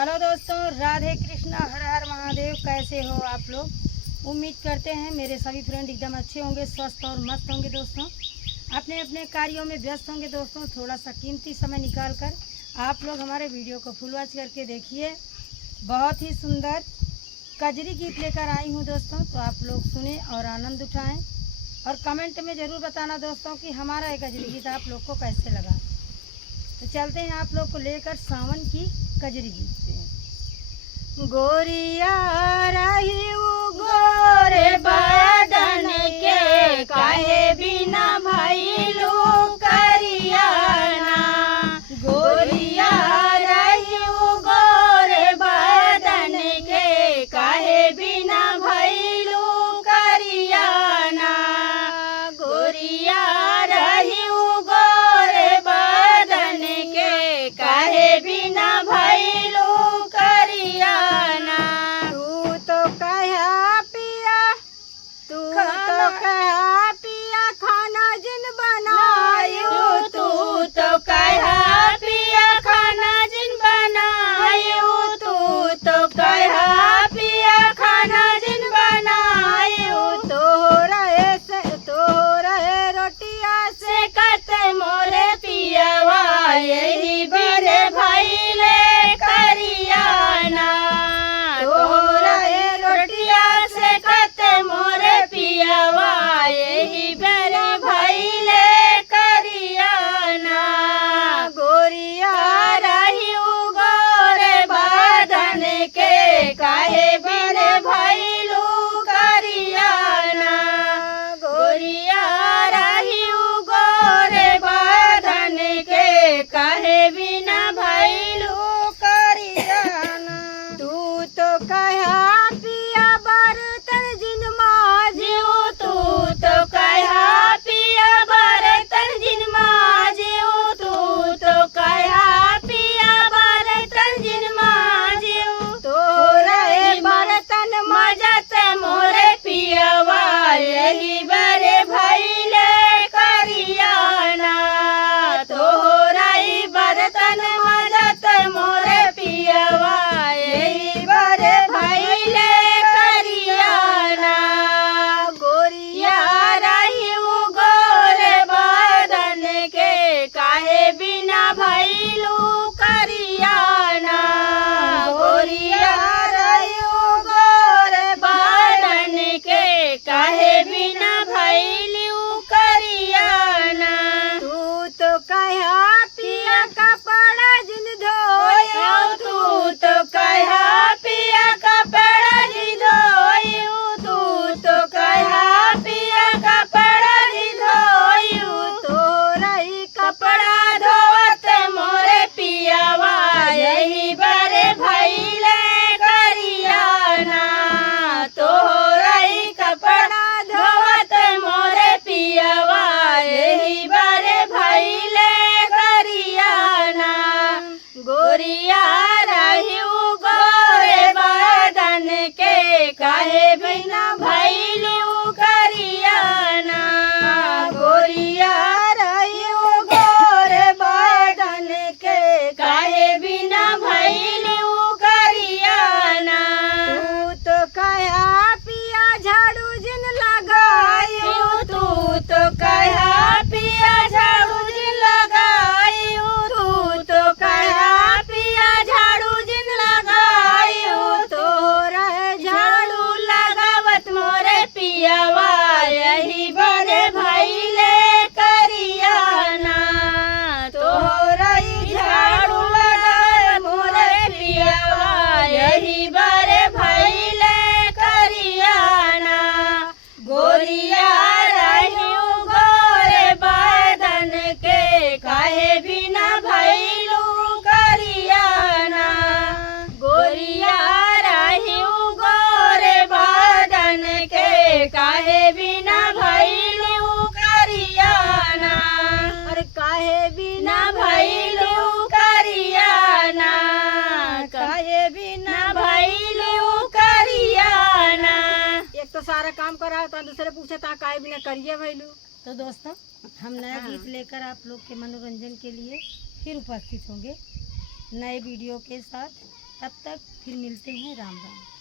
Hello दोस्तों, राधे कृष्णा, हर हर महादेव। कैसे हो आप लोग? उम्मीद करते हैं मेरे सभी फ्रेंड एकदम अच्छे होंगे, स्वस्थ और मस्त होंगे। दोस्तों अपने अपने कार्यों में व्यस्त होंगे। दोस्तों थोड़ा सा कीमती समय निकाल कर आप लोग हमारे वीडियो को फुल वॉच करके देखिए। बहुत ही सुंदर कजरी गीत लेकर आई हूँ दोस्तों, तो आप लोग सुने और आनंद उठाएं और कमेंट में ज़रूर बताना दोस्तों कि हमारा ये कजरी गीत आप लोग को कैसे लगा। तो चलते हैं आप लोग को लेकर सावन की कजरी गीत पे। गोरिया रही गोरे बदन के, काहे बिना भइलू करियाना। गोरिया रही गोरे बदन के, काहे बिना भइलू करियाना। गोरिया रही गोरे बदन के, काहे बिना भइलू करियाना। तू तो कहा पिया खाना जिन बनायो। तू तो कहा पिया खाना जिन बनायो। तू तो कहा पिया खाना जिन बनायो। तो रहे रोटिया से कत मोरे पियावा, यही बड़े भइले करियाना। तो रहे रोटिया से कत मोरे पियावा, यही बड़े भइले करियाना। गोरिया रही गोरे बदन के, काहे बिना भइलू करियाना। गोरिया रही गोरे बदन के, काहे बिना भइलू करियाना। तू तो कहा पिया बर्तन जिन माजियो। तू तो कहा पिया बर्तन जिन माजियो। तू तो कहा पिया बर्तन जिन माजियो। तो रहे बर्तन मजत मोरे पियावा, यही बड़े भइले करियाना। तो रही बर्तन मजत मोरे पियावा, यही बड़े भइले करियाना। गोरिया रही गोरे बदन के, काहे बिना भइलू करियाना। गोरिया रही गोरे बदन के, काहे बिना भइलू करियाना। तू तो कहा पिया कपड़ा जिन धोयो। तू तो कहा पिया कपड़ा जिन धोयो। तू तो कहा पिया कपड़ा जिन धोयो। तो रही कपड़ा धोवत मोरे पियावा, यही बड़े भइले करियाना। तो रही कपड़ा धोवत मोरे पियावा, यही बड़े भइले करियाना। गोरिया रही गोरे बदन के, काहे बिना भइलू करियाना। गोरिया रही गोरे बदन के, काहे बिना भइलू करियाना। तू तो कहा पिया झाड़ू जिन लगायो। तू तो कहा पिया झाड़ू जिन लगायो। तू तो कहा पिया झाड़ू जिन लगायो। तो रहे झाड़ू लगावत मोरे पियावा, यही बड़े भइले करियाना। तो रही झाड़ू लगावत मोरे पियावा, यही बड़े भइले करियाना। गोरिया रही गोरे बदन के, काहे बिना भइलू करियाना। गोरिया रही गोरे बदन के, काहे बिना भइलू करियाना। अरे काहे बिना भइलू करियाना। काहे बिना भइलू करियाना। एक तो सारा काम करा तो दूसरे पूछे ता काहे बिना करिए भइलू। तो दोस्तों हम नया गीत लेकर आप लोग के मनोरंजन के लिए फिर उपस्थित होंगे नए वीडियो के साथ। तब तक फिर मिलते हैं। राम राम।